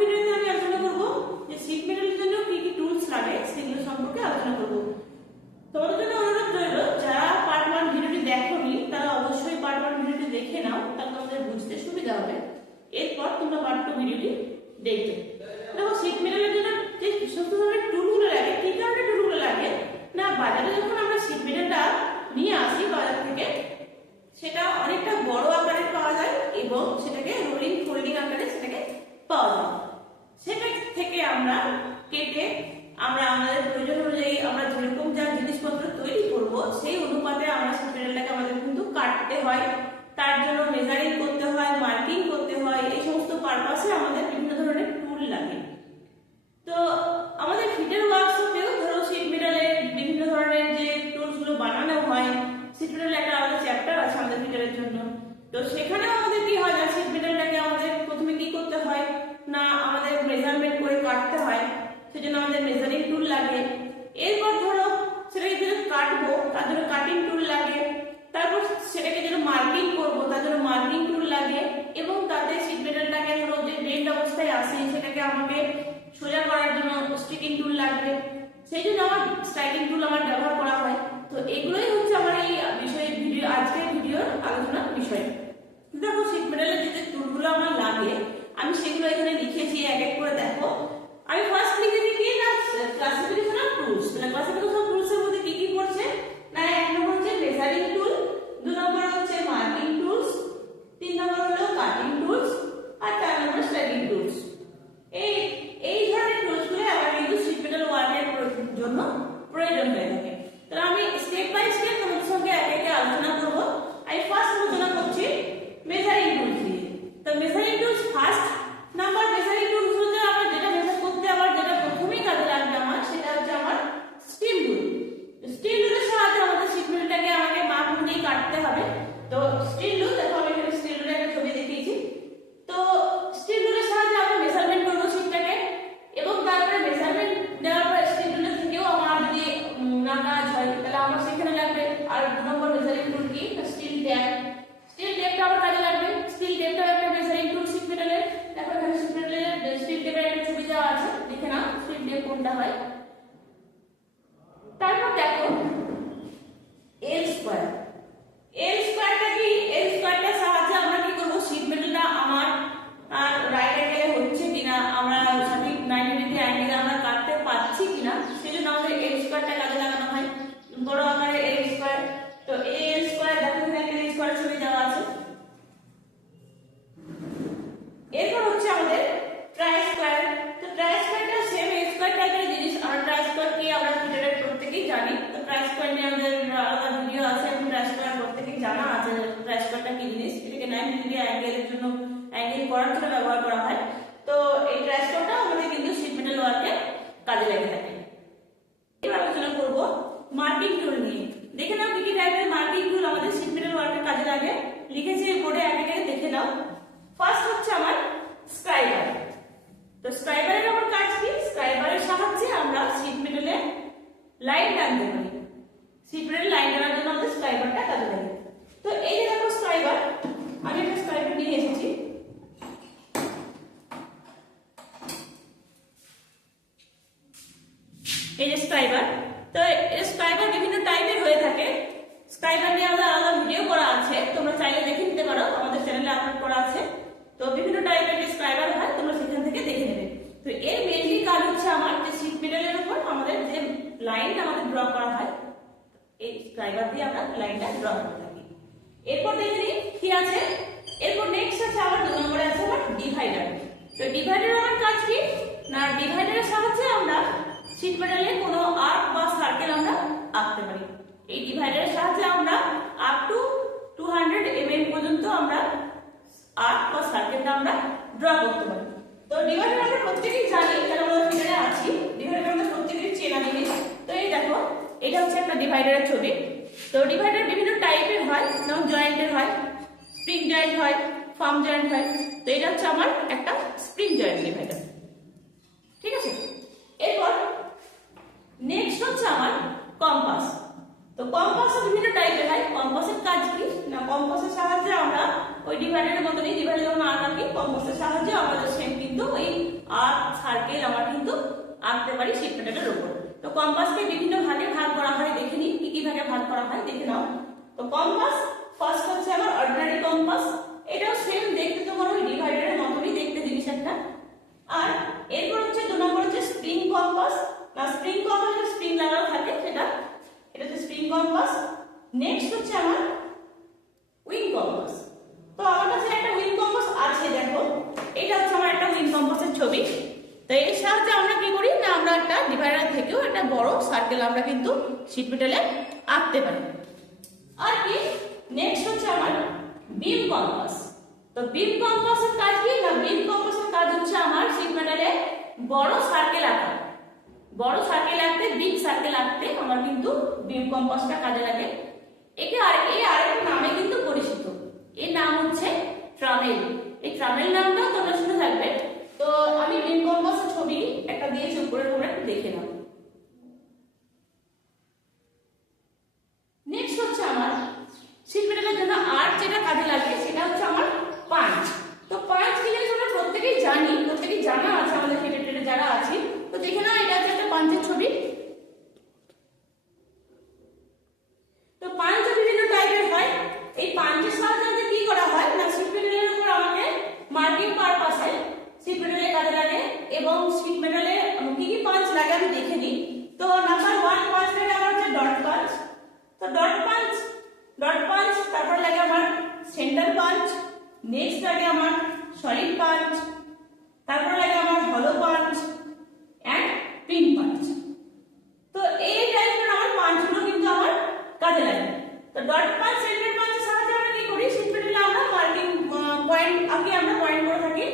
ভিডিওতে আমি আলোচনা করব যে শীট মেটালের জন্য কি কি টুলস লাগে সেগুলো সম্পর্কে আলোচনা করব। তোমাদের জন্য অনুরোধ রইল, যারা পার্ট 1 ভিডিওটি দেখোনি তারা অবশ্যই পার্ট 1 ভিডিওটি দেখে নাও, তাহলে তোমাদের বুঝতে সুবিধা হবে। এরপর তোমরা পার্ট 2 ভিডিওটি দেখবে। দেখো, শীট মেটালের জন্য যে সমস্ত ধরনের টুলগুলো লাগে, কি কারণে টুলগুলো লাগে না, বাজারে যখন আমরা শীট মেটালটা নিয়ে আসি বাজার থেকে, সেটা অনেকটা বড় আকারে পাওয়া যায় এবং সেটাকে রোলিং ফোল্ডিং আকারে সেটাকে পাওয়া যায়। সেটা থেকে আমরা কেটে আমরা আমাদের প্রয়োজন অনুযায়ী আমরা যেরকম যা জিনিসপত্র তৈরি করব সেই অনুপাতে আমরা শীট মেটালটাকে আমাদের কিন্তু কাটতে হয়, তার জন্য মেজারিং করতে হয়, মার্কিং করতে হয়, এই সমস্ত পারপাসে আমাদের বিভিন্ন ধরনের টুল লাগে। তো আমাদের ফিটার ওয়ার্কশপেও ধরো শীট মেটালের বিভিন্ন ধরনের যে টুলসগুলো বানানো হয়, শীট মেটালের একটা আলাদা চ্যাপ্টার আছে আমাদের ফিটারের জন্য। তো সেখানেও আমাদের কি হয় না, শীট মেটালটাকে আমাদের প্রথমে কি করতে হয় না, আমাদের মেজারমেন্ট করে কাটতে হয়, সেজন্য আমাদের মেজারিং টুল লাগে। এরপর ধরো সেটাকে যদি কাটবো তার জন্য কাটিং টুল লাগে, তারপর সেটাকে যেন মার্কিং করবো তার জন্য মার্কিং টুল লাগে, এবং তাতে শীট মেটালটাকে ধরো যে বেন্ড অবস্থায় আসে সেটাকে আমাকে সোজা করার জন্য স্ট্রিকিং টুল লাগবে, সেই জন্য আমার স্ট্রাইকিং টুল আমার ব্যবহার করা হয়। তো এগুলোই হচ্ছে আমার এই বিষয়ে ভিডিও, আজকের ভিডিওর আলোচনার বিষয়। দেখো, শীট মেটালের যে টুলগুলো আমার লাগে আমি সেগুলো এখানে লিখেছি এক এক করে। দেখো, আমি ফার্স্ট লিখেছি কি না, ক্লাসিফিকেশন অফ টুলস। মানে ক্লাসিফিকেশন অফ টুলস এর মধ্যে কি কি পড়ছে না, এক নম্বর হচ্ছে মেজারিং টুল, দুই নম্বর হচ্ছে মার্কিং টুলস, তিন নম্বর হলো কাটিং টুলস, আর চার নম্বর স্ট্রাইকিং টুলস। এই ধরনের টুলসগুলো আমার কিন্তু শীট মেটাল ওয়ার্কের জন্য প্রয়োজন হয়ে থাকে। তাহলে আমি স্টেপ বাই স্টেপ তোমাদের সঙ্গে এক একে আলোচনা করব। আমি ফার্স্ট আলোচনা করছি মেজারিং টুলস নিয়ে। তো measuring tools first number measuring tools হচ্ছে আমরা যেটা মেজার করতে আবার যেটা প্রথমেই কাজে লাগবে আমার, সেটা হচ্ছে আমার স্টিল রুল। স্টিল রুলের সাহায্যে আমাদের শীট মেটালটাকে আমাকে মাপ অনুযায়ী কাটতে হবে। তো স্টিল রুল, দেখো আমি এখানে স্টিল রুলের একটা ছবি দেখিয়েছি। তো স্টিল রুলের সাহায্যে আমরা মেজারমেন্ট করব শীটটাকে, এবং তারপরে মেজারমেন্ট দেওয়ার পর স্টিল রুলের থেকেও আমার যদি না কাজ হয় তাহলে আমার সেখানে লাগবে আর দু নম্বর মেজারিং টুল কি, স্টিল ট্যাপ। স্টিল ট্যাপটা আমার কাজে লাগবে। স্টিল ট্যাপটা একটা মেজারিং টুল শীট মেটালের। দেখো এখানে শীট মেটালের স্টিল ট্যাপের একটা ছবি দেওয়া আছে, দেখে নাও স্টিল ট্যাপ কোনটা হয়। তারপর দেখো এল স্কয়ার। এল স্কয়ারটা কি, এল স্কয়ারটার সাহায্যে আমরা কি করব, শীট মেটালটা আমার রাইট অ্যাঙ্গেলে হচ্ছে কিনা, আমরা সঠিক 90 ডিগ্রি অ্যাঙ্গেলে আমরা কাটতে পারছি কিনা, সেজন্য আমাদের এল স্কয়ারটা কাজে লাগানো হয়, বড় আকারে এল স্কয়ার। তো এই এল স্কয়ার দেখো এখানে একটা এল স্কয়ার ছবি দেওয়া আছে। এরপর হচ্ছে আমাদের ট্রাই স্কয়ার। তো ট্রাই স্কয়ারটা সেম এল স্কয়ার টাইপের জিনিস। আমরা ট্রাই স্কয়ার কি আমরা ফিটারের প্রত্যেকেই জানি। তো ট্রাই স্কয়ার নিয়ে আমাদের আলাদা ভিডিও আছে, এবং ট্রাই স্কয়ার প্রত্যেকেই জানা আছে ট্রাই স্কয়ারটা কি জিনিস। এটাকে 90 ডিগ্রি অ্যাঙ্গেলের জন্য অ্যাঙ্গেল করার জন্য ব্যবহার করা হয়। তো এই ট্রাই স্কয়ারটা আমাদের কিন্তু শীট মেটাল ওয়ার্কে কাজে লেগে থাকে। এবার আলোচনা করব মার্কিং টুল নিয়ে। দেখে নাও কি কি টাইপের মার্কিং টুল আমাদের শীট মেটাল ওয়ার্কে কাজে লাগে, লিখেছি বোর্ডে এক একে দেখে নাও। ফার্স্ট হচ্ছে আমার স্ক্রাইবার। তো স্ক্রাইবারের আমার কাজ কি, স্ক্রাইবারের সাহায্যে আমরা শীট মেটালে লাইন টানতে পারি। শীট মেটালে লাইন টানার জন্য আমাদের স্ক্রাইবারটা কাজে লাগে। তো এই যে দেখো স্ক্রাইবার, আমি একটা স্ক্রাইবার নিয়ে এসেছি। এই যে স্ক্রাইবার। তো এই স্ক্রাইবার বিভিন্ন টাইপের হয়ে থাকে। স্ক্রাইবার নিয়ে আমাদের আলাদা ভিডিও করা আছে, তোমরা চাইলে দেখে নিতে পারো, আমাদের চ্যানেলে আপলোড করা আছে। তো বিভিন্ন টাইপের যে স্ক্রাইবার হয় তোমরা সেখান থেকে দেখে নেবে। তো এর মেইনলি কাজ হচ্ছে আমার যে শীট মেটালের উপর আমাদের যে লাইনটা আমাদের ড্র করা হয়, এই স্ক্রাইবার দিয়ে আমরা লাইনটা ড্র করে থাকি। এরপর দেখে নিই কি আছে। এরপর নেক্সট আছে আমার 2 নম্বরে আছে আমার ডিভাইডার। তো ডিভাইডারের আমার কাজ কি না, ডিভাইডারের সাহায্যে আমরা শীট মেটালে কোনো আর্ক বা সার্কেল আমরা আঁকতে পারি। এই ডিভাইডারের সাহায্যে আমরা আপ টু 200 mm পর্যন্ত আমরা আর্ক বা সার্কেলটা আমরা ড্র করতে পারি। তো ডিভাইডার আমরা প্রত্যেকেই জানি, কারণ আমরা ফিগারে আছি। ডিভাইডার আমরা প্রত্যেকেই চেনা জিনিস। তো এই দেখো এটা হচ্ছে একটা ডিভাইডারের ছবি। তো ডিভাইডার বিভিন্ন টাইপের হয়, যেমন জয়েন্টের হয়, স্প্রিং জয়েন্ট হয়, ফার্ম জয়েন্ট হয়। তো এটা হচ্ছে আমার একটা স্প্রিং জয়েন্ট ডিভাইডার, ঠিক আছে। এরপর নেক্সট হচ্ছে আমার কম্পাস। তো কম্পাসও বিভিন্ন টাইপের হয়। কম্পাসের কাজ কি না, কম্পাসের সাহায্যে আমরা ওই ডিভাইডারের মতনই, ডিভাইডার যেমন আঁকা কি, কম্পাসের সাহায্যে আমাদের সেম কিন্তু কিন্তু ওই আর্ক সার্কেল আমরা কিন্তু আঁকতে পারি শীট মেটালের উপর। তো কম্পাসকে বিভিন্ন ভাগে ভাগ করা হয়, দেখে নিই কি কি ভাগে ভাগ করা হয়, দেখে নাও। তো কম্পাস ফার্স্ট হচ্ছে আমার অর্ডিনারি কম্পাস, এটাও সেম দেখতে তোমার ওই ডিভাইডারের মতনই দেখতে জিনিস একটা। আর এরপর হচ্ছে 2 নম্বর হচ্ছে স্প্রিং কম্পাস, না স্প্রিং কম্পাস স্প্রিং লাগানো থাকে সেটা, এটা হচ্ছে স্প্রিং কম্পাস। নেক্সট হচ্ছে আমার উইং কম্পাস। তো আমার কাছে একটা উইং কম্পাস আছে, দেখো এটা হচ্ছে আমার একটা উইং কম্পাসের ছবি। তো এর সাহায্যে আমরা কি করি না, আমরা একটা ডিভাইডার থেকেও একটা বড় সার্কেল আমরা কিন্তু শীট মেটালে আঁকতে পারি। আর কি নেক্সট হচ্ছে আমার বিম কম্পাস। তো বিম কম্পাসের কাজ কি না, বিম কম্পাসের কাজ হচ্ছে আমার শীট মেটালে বড় সার্কেল আঁকা, বড় সার্কেল আঁকতে, বিগ সার্কেল আঁকতে আমার কিন্তু বিম কম্পাসটা কাজে লাগে। একে আরেকটা নামে কিন্তু পরিচিত, এর নাম হচ্ছে ট্রামেল। এই ট্রামেল নামটা তোমরা শুনে থাকবে। তো আমি বিম কম্পাসের ছবি একটা দিয়েছি উপরে, তোমরা একটু দেখে নাও। নেক্সট হচ্ছে আমার শীট মেটালের জন্য আর যেটা কাজে লাগে সেটা হচ্ছে আমার পাঞ্চ। তো পাঞ্চ কি জিনিস আমরা প্রত্যেকেই জানি, প্রত্যেকেই জানা আছে আমাদের ক্রিকেটে যারা আছি। তো দেখে নাও এটা হচ্ছে একটা পাঞ্চের ছবি। তো পাঞ্চ বিভিন্ন টাইপের হয়, এই পাঞ্চের সাহায্যে কি করা হয় না শীট মেটালের উপর আমাকে মার্কিং পারপাসে শীট মেটালে কাজে লাগে। এবং শীট মেটালে কি কি পাঞ্চ লাগে আমি দেখে নিই। তো নাম্বার 1 পাঞ্চ লাগে আমার হচ্ছে ডট পাঞ্চ। তো ডট পাঞ্চ, তারপর লাগে আমার সেন্টার পাঞ্চ, নেক্সট লাগে আমার সলিড পাঞ্চ, তারপর লাগে আমার হলো পাঞ্চ এন্ড পিন পাঞ্চ। তো এই টাইপের আমার পাঞ্চগুলো কিন্তু আমার কাজে লাগে। তো ডট পাঞ্চ, সেন্টার পাঞ্চের সাহায্যে আমরা কি করি শীট মেটালে আমরা মার্কিং পয়েন্ট আগে আমরা পয়েন্ট করে থাকি।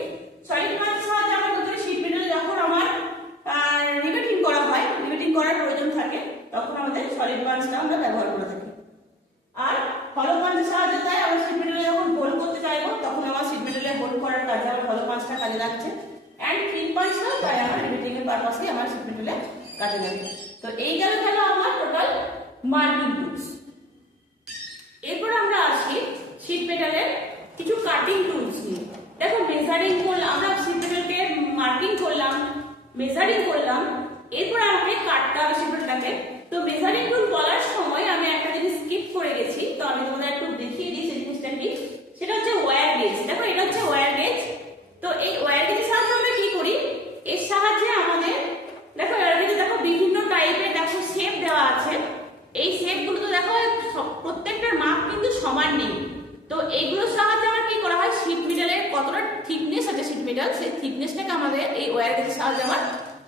সলিড পাঞ্চের সাহায্যে আমরা দুটো শীট মেটালে যখন আমার রিবেটিং করা হয়, রিবেটিং করার প্রয়োজন থাকে তখন আমাদের সলিড পাঞ্চটা আমরা ব্যবহার করে থাকি। আর হলো পাঞ্চের সাহায্যে তাই আমরা শীট মেটালে যখন হোল করতে চাইবো তখন আমার শীট মেটালে হোল করার কাজে আমার হলো পাঞ্চটা কাজে লাগছে। এন্ড পিন পাঞ্চটাও তাই আমার রিবেটিং এর পারপাসে আমার শীট মেটালে কাজে লাগে। তো এই গেল আমার টোটাল মার্কিং টুলস। এরপর আমরা আসি শীট মেটালের কিছু কাটিং টুলস নিয়ে। দেখো মেজারিং করলাম আমরা, শীট মেটালকে মার্কিং করলাম, মেজারিং করলাম, এরপর আমাকে কাটতে হবে শীট মেটালটাকে। তো মেজারিং টুল বলার সময় আমি একটা জিনিস স্কিপ করে গেছি, তো আমি তোমাদের একটু দেখিয়ে দিই সেই জিনিসটা কি। সেটা হচ্ছে ওয়্যার গেজ। দেখো এটা হচ্ছে ওয়্যার গেজ। তো এই ওয়্যার গেজের সাহায্যে আমরা কি করি, এর সাহায্যে আমাদের দেখো ওয়্যার গেজে দেখো বিভিন্ন টাইপের দেখো শেপ দেওয়া আছে। এই শেপগুলো তো দেখো প্রত্যেকটার মাপ কিন্তু সমান নেই। তো এইগুলোর সাহায্যে আমার কি করা হয়, শীট মেটালের কতটা থিকনেস আছে শীট মেটাল, সেই থিকনেসটাকে আমাদের এই ওয়্যার গেজের সাহায্যে আমার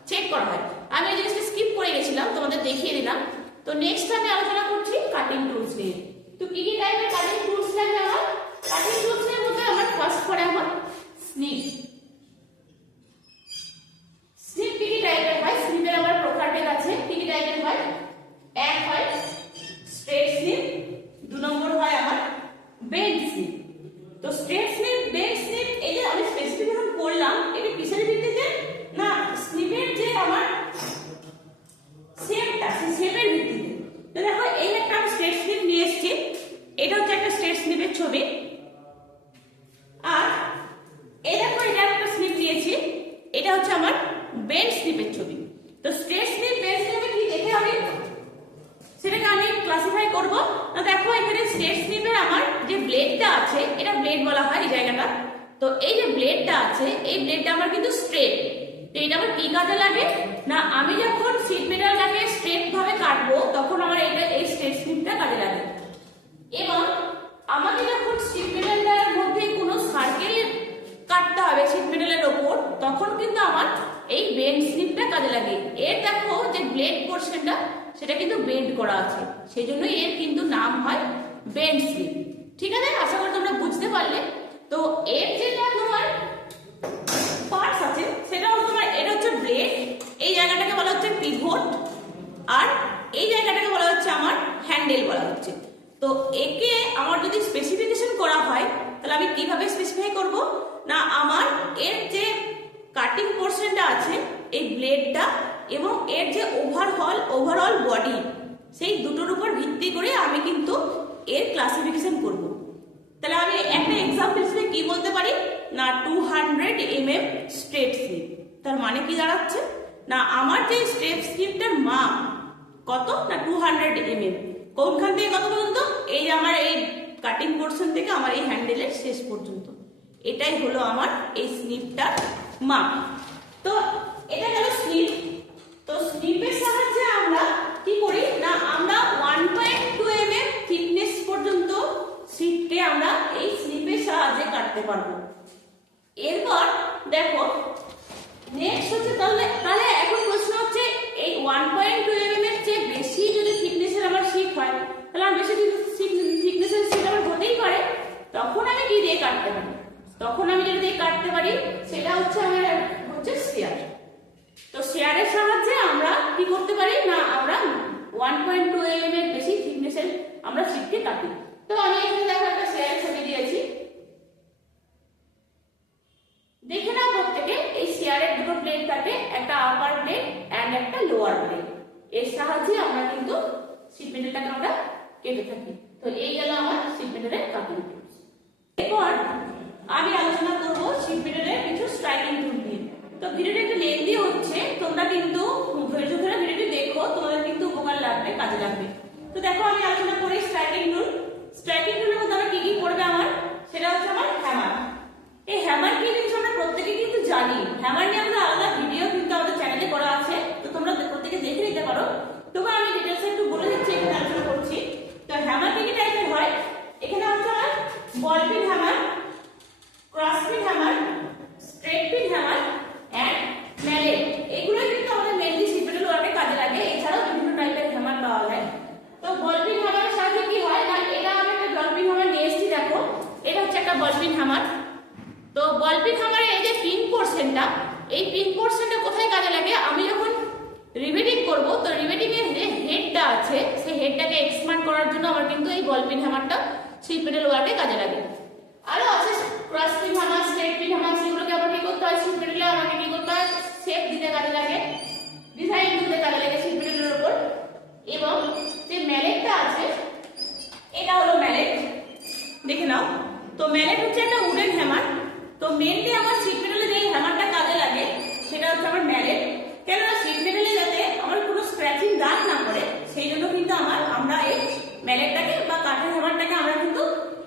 চেক করা হয়। আমি এই জিনিসটা স্কিপ করে গেছিলাম, তোমাদের দেখিয়ে দিলাম। তো নেক্সট আমি আলোচনা করছি কাটিং টুলস নিয়ে। তো কি কি টাইপের কাটিং টুলস লাগে আমার, কাটিং টুলস এর মধ্যে আমার ফার্স্ট করে আমার স্নিপ। স্নিপ কি কি টাইপের হয়, স্নিপের আমার প্রকারভেদ আছে। কি কি টাইপের হয়, এক হয় স্ট্রেট স্নিপ, 2 নম্বর হয় আমার বেন্ড স্নিপ। তো স্ট্রেট স্নিপ, বেন্ড স্নিপ এই যে আমি স্পেসিফিকেশন করলাম এটা কিসের ভিত্তিতে না স্নিপের যে আমার শেপটা সেই শেপের ভিত্তিতে। তো দেখো এই একটা আমি স্ট্রেট স্নিপ নিয়ে এসেছি, এটা হচ্ছে একটা স্ট্রেট স্নিপের ছবি। আর এই দেখো এটা একটা স্নিপ নিয়েছি, এটা হচ্ছে আমার বেন্ড স্নিপের ছবি। তো স্ট্রেট স্নিপ, বেন্ড স্নিপে কি দেখে আমি সেটাকে আমি ক্লাসিফাই করব না। দেখো এখানে স্ট্রেট স্নিপের আমার যে ব্লেডটা আছে, এটা ব্লেড বলা হয় এই জায়গাটা। তো এই যে ব্লেডটা আছে এই ব্লেডটা আমার কিন্তু স্ট্রেট। তো এটা আমার কি কাজে লাগে না আমি যখন শীট মেটালটাকে স্ট্রেট ভাবে কাটবো তখন আমার এটা এই স্ট্রেট স্নিপটা কাজে লাগে। এবং আমাকে যখন শীট মেটালটার মধ্যে কোনো সার্কেল কাটতে হবে শীট মেটালের ওপর তখন কিন্তু আমার এই বেন্ড স্নিপটা কাজে লাগে। এর দেখো যে ব্লেড পোরশনটা সেটা কিন্তু বেন্ড করা আছে, সেই জন্য এর কিন্তু নাম হয় বেন্ড স্নিপ। ঠিক আছে, আশা করি তোমরা বুঝতে পারলে। তো এর যে তোমার পার্টস আছে সেটাও তোমার, এটা হচ্ছে ব্লেড, এই জায়গাটাকে বলা হচ্ছে পিভট, আর এই জায়গাটাকে বলা হচ্ছে আমার হ্যান্ডেল বলা হচ্ছে। তো একে আমার যদি স্পেসিফিকেশন করা হয় তাহলে আমি কিভাবে স্পেসিফাই করব না আমার এর যে কাটিং পোরশনটা আছে এই ব্লেডটা এবং এর যে ওভারঅল বডি সেই দুটোর উপর ভিত্তি করে আমি কিন্তু এর ক্লাসিফিকেশন করব। তাহলে আমি একটা এক্সাম্পল হিসেবে কি বলতে পারি না 200 স্ট্রেট স্লিপ। তার মানে কি দাঁড়াচ্ছে না আমার যে স্টেপ স্লিপটার মাপ কত না 200 কোনখান থেকে কত পর্যন্ত, এই যে আমার এই কাটিং পোর্শন থেকে আমার এই হ্যান্ডেলের শেষ পর্যন্ত, এটাই হলো আমার এই স্লিপটার মাপ। তো এটা গেল স্লিপ। তো স্লিপের সাহায্যে আমরা কি করি না আমরা 1.2 থিকনেস পর্যন্ত স্লিপকে আমরা এই স্লিপের সাহায্যে কাটতে পারবো। এরপর দেখো নেক্সট হচ্ছে তাহলে এখন প্রশ্ন হচ্ছে এই 1.2 এর চেয়ে বেশি যদি থিকনেসের আমার শীট হয় তাহলে আমার বেশি থিকনেসের শীট আমার হতেই পারে, তখন আমি কি দিয়ে কাটতে পারি? তখন আমি যেটা দিয়ে কাটতে পারি সেটা হচ্ছে আমার হচ্ছে শেয়ার। তো শেয়ারের সাহায্যে আমরা কি করতে পারি না আমরা 1.2 এর বেশি থিকনেসের আমরা শীটকে কাটি। তো আমি এখানে দেখো একটা শেয়ারের ছবি দিয়েছি, দেখে নাও প্রত্যেকে এই শেয়ারের দুটো প্লেট থাকে, একটা আপার প্লেট এন্ড একটা লোয়ার প্লেট। এর সাহায্যে আমরা কিন্তু শীট মেটালটাকে আমরা কেটে থাকি। তো এই গেল আমার শীট মেটালের কাটিং টুলস। এরপর আমি আলোচনা করব শীট মেটালের কিছু স্ট্রাইকিং টুল নিয়ে। তো ভিডিওটা একটু লেন্দি হচ্ছে, তোমরা কিন্তু ধৈর্য ধরে ভিডিওটি দেখো, তোমাদের কিন্তু উপকার লাগবে, কাজে লাগবে। তো দেখো আমি আলোচনা করি স্ট্রাইকিং টুল। স্ট্রাইকিং টুলের মধ্যে আমরা কি কি করবে আমার, সেটা হচ্ছে আমার হ্যামার। এই হ্যামার কি জিনিস আমরা প্রত্যেকে কিন্তু জানি, হ্যামার নিয়ে আমরা আলাদা ভিডিও কিন্তু আমাদের চ্যানেলে করা আছে, তো তোমরা প্রত্যেকে দেখে নিতে পারো। তবে আমি ডিটেইলসে একটু বলে দিচ্ছি, এখানে আলোচনা করছি। তো হ্যামার কি কি টাইপের হয়, এখানে হচ্ছে আমার ball peen hammer, cross peen hammer, straight peen hammer and mallet. এগুলো কিন্তু আমাদের মেইনলি শীট মেটাল ওয়ার্কে কাজে লাগে, এছাড়াও বিভিন্ন টাইপের হ্যামার পাওয়া যায়। তো বল পিন হ্যামারের সাথে কি হয় না, এটা আমি একটা বল পিন হ্যামার নিয়ে এসেছি, দেখো এটা হচ্ছে একটা বল পিন হ্যামার। তো বল পিন হ্যামারে এই যে পিন পোরশনটা, এই পিন পোরশনটা কোথায় কাজে লাগে, আমি যখন রিভেটিং করব তো রিভেটিং এর যে হেডটা আছে সেই হেডটাকে এক্সপ্যান্ড করার জন্য আমার কিন্তু এই বল পিন হ্যামারটা শীট মেটাল ওয়ার্কে কাজে লাগে। আরো আছে cross peen hammer, straight peen hammer, সেগুলোকে আবার কি করতে হয় শীট মেটালে আমাকে কি করতে হয় শেপ দিতে কাজে লাগে, ডিজাইন দিতে কাজে লাগে শীট মেটালের উপর। এবং যে ম্যালেটটা আছে এটা হলো ম্যালেট, দেখে নাও। তো ম্যালেট হচ্ছে একটা উডেন হ্যামার। তো মেইনলি আমার শীট মেটালে যে হ্যামারটা কাজে লাগে সেটা হচ্ছে আমার ম্যালেট। কেননা শীট মেটালে যাতে আমার কোনো স্ক্র্যাচিং দাগ না পড়ে সেই জন্য কিন্তু আমরা এই ম্যালেটটাকে বা কাঠের হ্যামারটাকে আমরা কিন্তু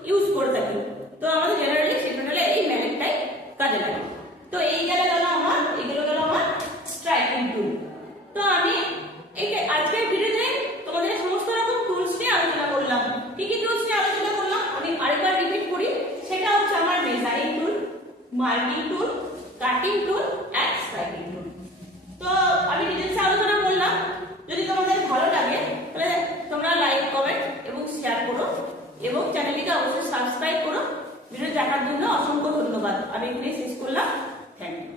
ইউজ করে থাকি। তো আমাদের জেনারেলি শীট মেটালে এই ম্যালেটটাই কাজে লাগে। তো এইগুলো গেল আমার স্ট্রাইকিং টুল। তো আমি এই আজকের ভিডিওতে তোমাদের সমস্ত রকম টুলস নিয়ে আলোচনা করলাম। কি কি টুলস নিয়ে আলোচনা করলাম আমি আরেকবার রিপিট করি, সেটা হচ্ছে আমার measuring tool, marking tool, cutting tool and striking tool. তো আমি ডিটেইলসে আলোচনা করলাম। যদি তোমাদের ভালো লাগে তাহলে তোমরা লাইক, কমেন্ট এবং শেয়ার করো এবং চ্যানেলটিকে অবশ্যই সাবস্ক্রাইব করো। ভিডিও দেখার জন্য অসংখ্য ধন্যবাদ। আমি এখানে শেষ করলাম। Thank you.